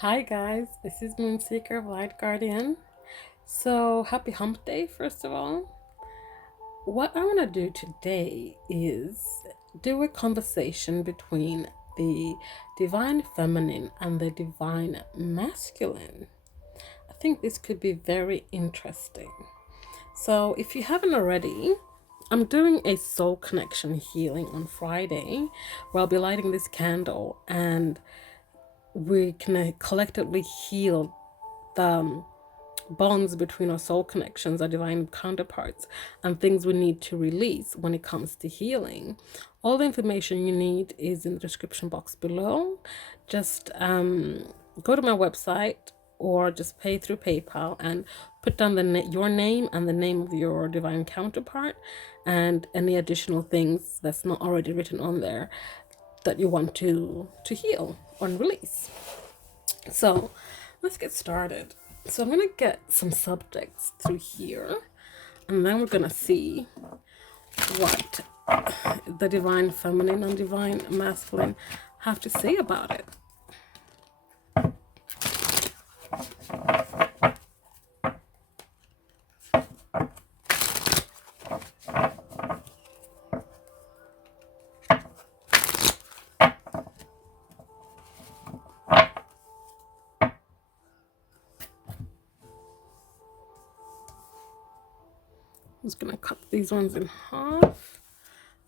Hi guys, this is Moonseeker, Light Guardian. So happy hump day, first of all. What I want to do today is do a conversation between the divine feminine and the divine masculine. I think this could be very interesting. So if you haven't already, I'm doing a soul connection healing on Friday where I'll be lighting this candle and we can collectively heal the bonds between our soul connections, our divine counterparts, and things we need to release when it comes to healing. All the information you need is in the description box below. Just go to my website or just pay through PayPal and put down your name and the name of your divine counterpart and any additional things that's not already written on there that you want to heal or release. So let's get started. So I'm going to get some subjects through here, and then we're going to see what the divine feminine and divine masculine have to say about it. I'm just going to cut these ones in half,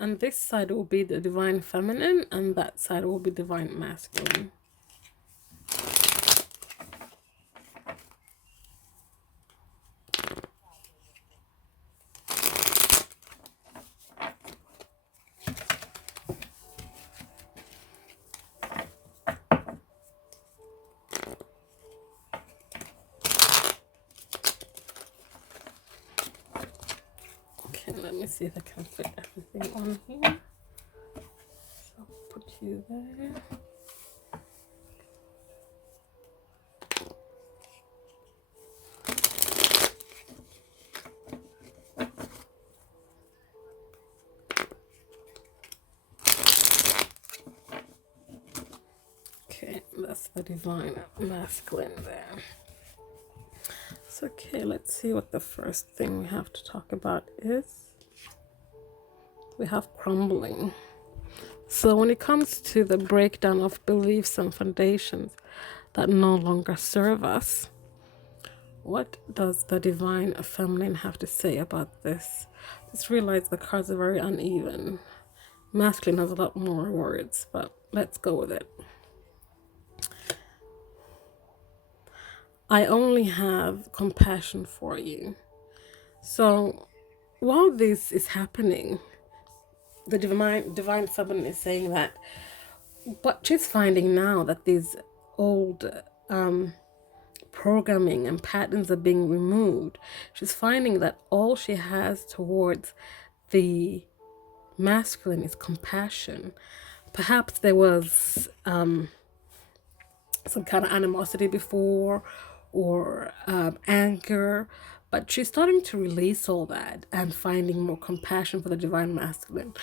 and this side will be the divine feminine and that side will be divine masculine. Okay, let me see if I can fit everything on here. So I'll put you there. Okay, that's the divine masculine there. So, okay, let's see what the first thing we have to talk about is. We have crumbling. So when it comes to the breakdown of beliefs and foundations that no longer serve us, what does the divine feminine have to say about this? Just realize the cards are very uneven. Masculine has a lot more words, but let's go with it. I only have compassion for you. So while this is happening, the divine feminine is saying that what she's finding now that these old programming and patterns are being removed, she's finding that all she has towards the masculine is compassion. Perhaps there was some kind of animosity before or anger, but she's starting to release all that and finding more compassion for the divine masculine.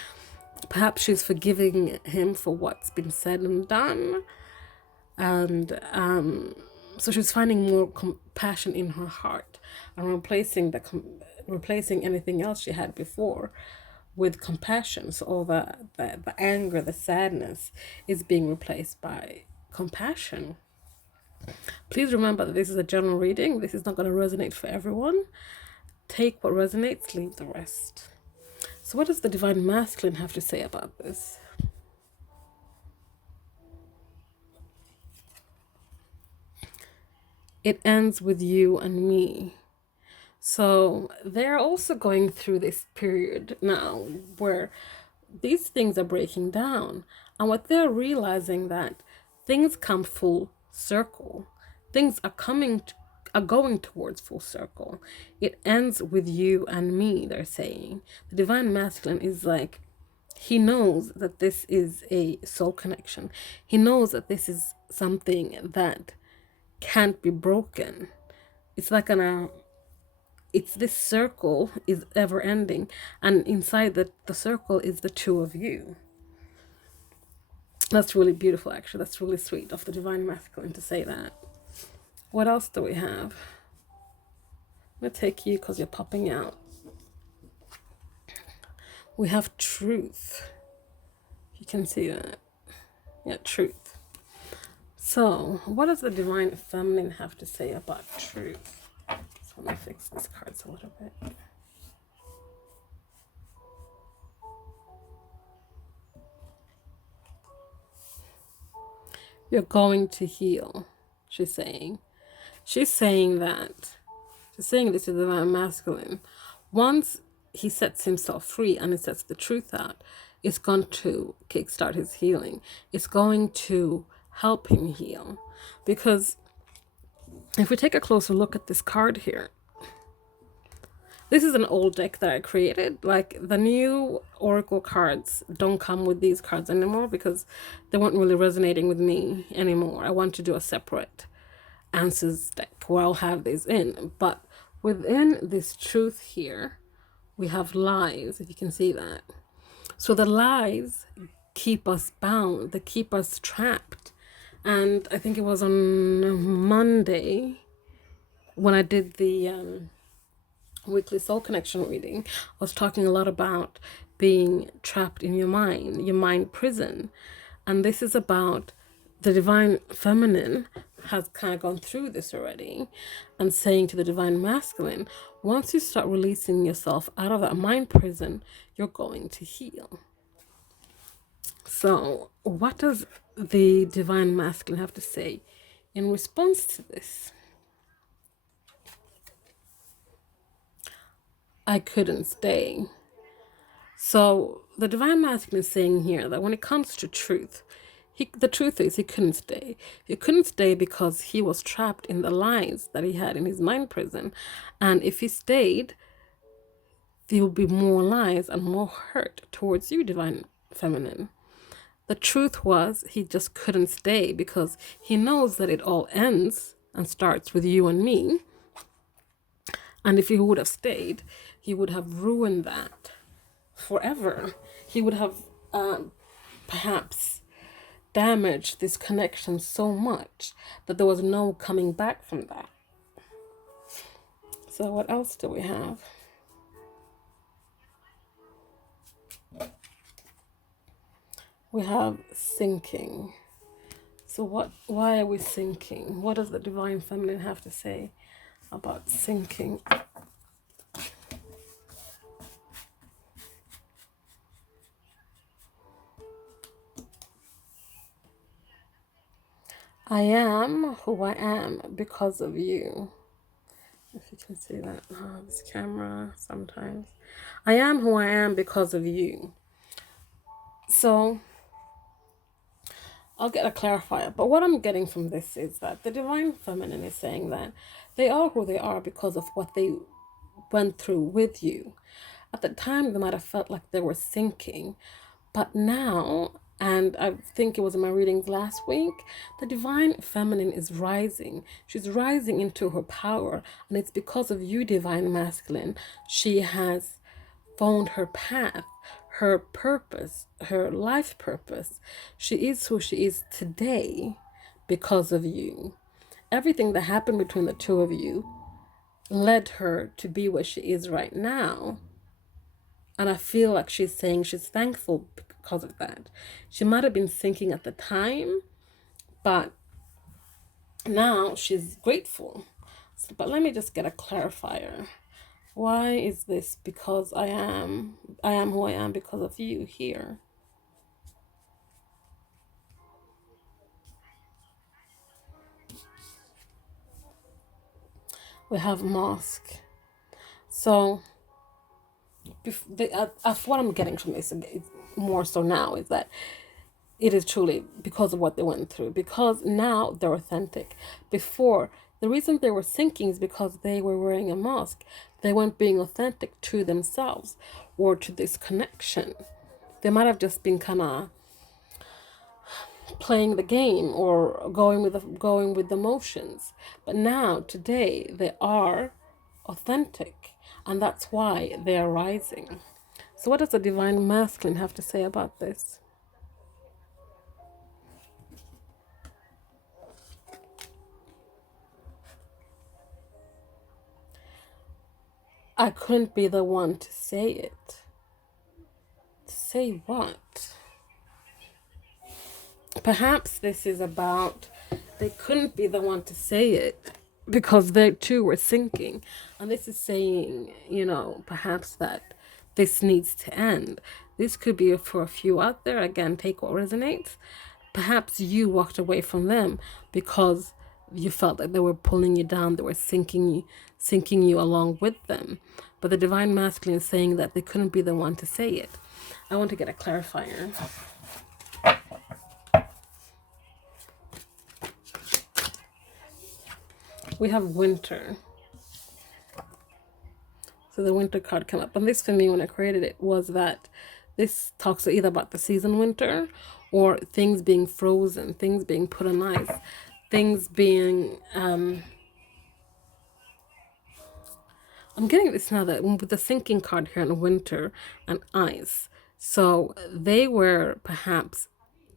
Perhaps she's forgiving him for what's been said and done, and so she's finding more compassion in her heart and replacing anything else she had before with compassion. So all the anger, the sadness is being replaced by compassion. Please remember that this is a general reading. This is not going to resonate for everyone. Take what resonates, leave the rest. So what does the divine masculine have to say about this? It ends with you and me. So they're also going through this period now where these things are breaking down. And what they're realizing that things come full circle. Things are going towards full circle. It ends with you and me, they're saying. The divine masculine is like, he knows that this is a soul connection. He knows that this is something that can't be broken. It's like it's this circle is ever ending, and inside the circle is the two of you. That's really beautiful, actually. That's really sweet of the divine masculine to say that. What else do we have? I'm going to take you because you're popping out. We have truth. You can see that. Yeah, truth. So, what does the divine feminine have to say about truth? So let me fix these cards a little bit. You're going to heal, she's saying. She's saying that. She's saying this to the divine masculine. Once he sets himself free and he sets the truth out, it's going to kickstart his healing. It's going to help him heal. Because if we take a closer look at this card here, this is an old deck that I created. Like, the new oracle cards don't come with these cards anymore because they weren't really resonating with me anymore. I want to do a separate answers deck where I'll have these in. But within this truth here, we have lies, if you can see that. So the lies keep us bound, they keep us trapped. And I think it was on Monday when I did the weekly soul connection reading, I was talking a lot about being trapped in your mind prison. And this is about the divine feminine has kind of gone through this already and saying to the divine masculine, once you start releasing yourself out of that mind prison, you're going to heal. So what does the divine masculine have to say in response to this? I couldn't stay. So the divine masculine is saying here that when it comes to truth, the truth is he couldn't stay. He couldn't stay because he was trapped in the lies that he had in his mind prison. And if he stayed, there will be more lies and more hurt towards you, divine feminine. The truth was he just couldn't stay because he knows that it all ends and starts with you and me. And if he would have stayed, he would have ruined that forever. He would have perhaps damaged this connection so much that there was no coming back from that. So what else do we have? We have sinking. So why are we sinking? What does the divine feminine have to say about sinking? I am who I am because of you. If you can see that, this camera sometimes. I am who I am because of you. So I'll get a clarifier. But what I'm getting from this is that the divine feminine is saying that they are who they are because of what they went through with you. At the time, they might have felt like they were sinking. But now, and I think it was in my readings last week, the divine feminine is rising. She's rising into her power. And it's because of you, divine masculine, she has found her path, her purpose, her life purpose. She is who she is today because of you. Everything that happened between the two of you led her to be where she is right now. And I feel like she's saying she's thankful because of that. She might have been thinking at the time, but now she's grateful. But let me just get a clarifier. Why is this because I am who I am because of you here? We have mask. So what I'm getting from this more so now is that it is truly because of what they went through, because now they're authentic. Before, the reason they were sinking is because they were wearing a mask. They weren't being authentic to themselves or to this connection. They might have just been kind of playing the game or going with the motions. But now, today, they are authentic, and that's why they are rising. So what does the divine masculine have to say about this? I couldn't be the one to say it. Say what? Perhaps this is about they couldn't be the one to say it because they too were sinking. And this is saying, perhaps that this needs to end. This could be for a few out there. Again, take what resonates. Perhaps you walked away from them because you felt like they were pulling you down, they were sinking you along with them. But the divine masculine is saying that they couldn't be the one to say it. I want to get a clarifier. We have winter. So the winter card came up. And this for me when I created it was that this talks either about the season winter or things being frozen, things being put on ice, things being I'm getting this now that with the sinking card here in winter and ice. So they were perhaps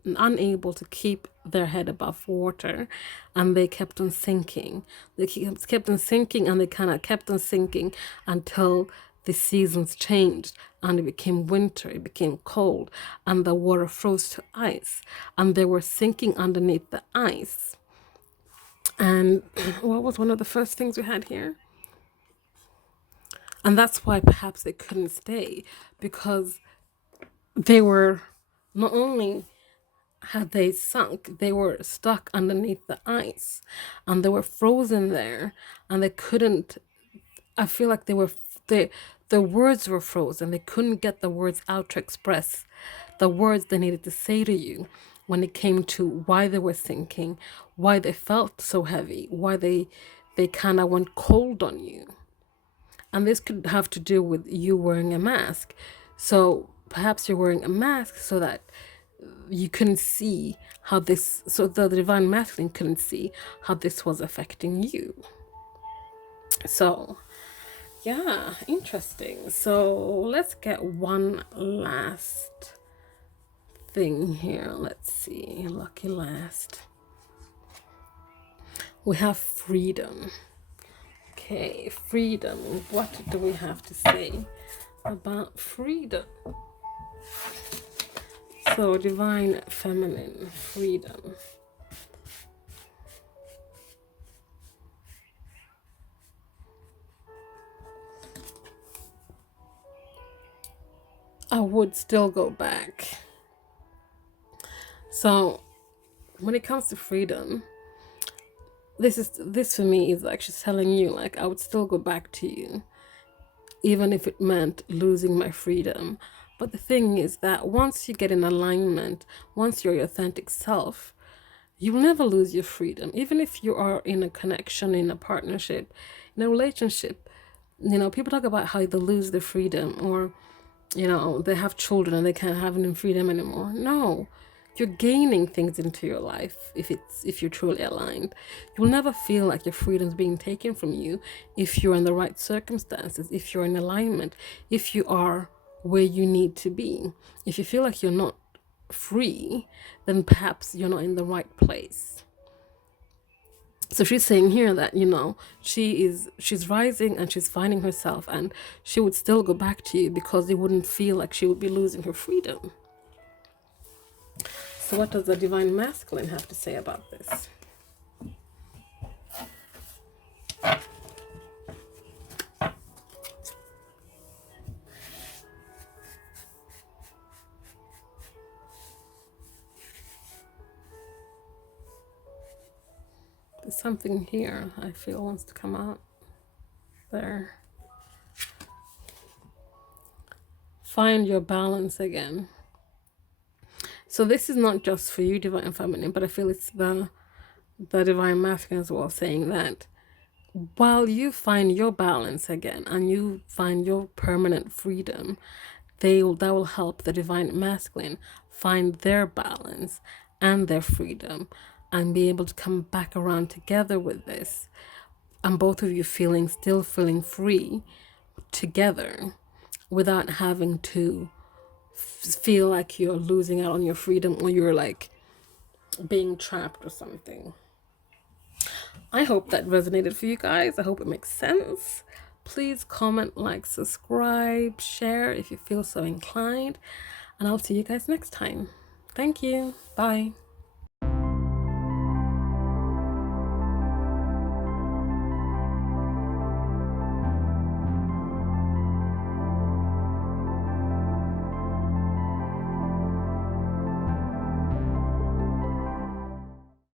unable to keep their head above water, and they kept on sinking. They kept on sinking, and they kind of kept on sinking until the seasons changed and it became winter, it became cold, and the water froze to ice, and they were sinking underneath the ice. And what was one of the first things we had here? And that's why perhaps they couldn't stay, because they were not only had they sunk, they were stuck underneath the ice and they were frozen there, and they couldn't, I feel like the words were frozen. They couldn't get the words out to express the words they needed to say to you when it came to why they were sinking, why they felt so heavy, why they kind of went cold on you. And this could have to do with you wearing a mask. So perhaps you're wearing a mask so that you couldn't see how this, so the divine masculine couldn't see how this was affecting you. So yeah, interesting. So let's get one last thing here. Let's see, lucky last. We have freedom. Okay, freedom. What do we have to say about freedom? So divine feminine, freedom. I would still go back. So when it comes to freedom, this for me is actually telling you, like, I would still go back to you, even if it meant losing my freedom. But the thing is that once you get in alignment, once you're your authentic self, you will never lose your freedom. Even if you are in a connection, in a partnership, in a relationship, people talk about how they lose their freedom, or, they have children and they can't have any freedom anymore. No, you're gaining things into your life if you're truly aligned. You'll never feel like your freedom's being taken from you if you're in the right circumstances, if you're in alignment, if you are where you need to be. If you feel like you're not free, then perhaps you're not in the right place. So she's saying here that, she's rising and she's finding herself, and she would still go back to you because it wouldn't feel like she would be losing her freedom. So what does the divine masculine have to say about this? There's something here I feel wants to come out there. Find your balance again. So this is not just for you, divine feminine, but I feel it's the divine masculine as well, saying that while you find your balance again and you find your permanent freedom, that will help the divine masculine find their balance and their freedom and be able to come back around together with this, and both of you still feeling free together without having to feel like you're losing out on your freedom, or you're like being trapped or something. I hope that resonated for you guys. I hope it makes sense. Please comment, like, subscribe, share if you feel so inclined, and I'll see you guys next time. Thank you. Bye.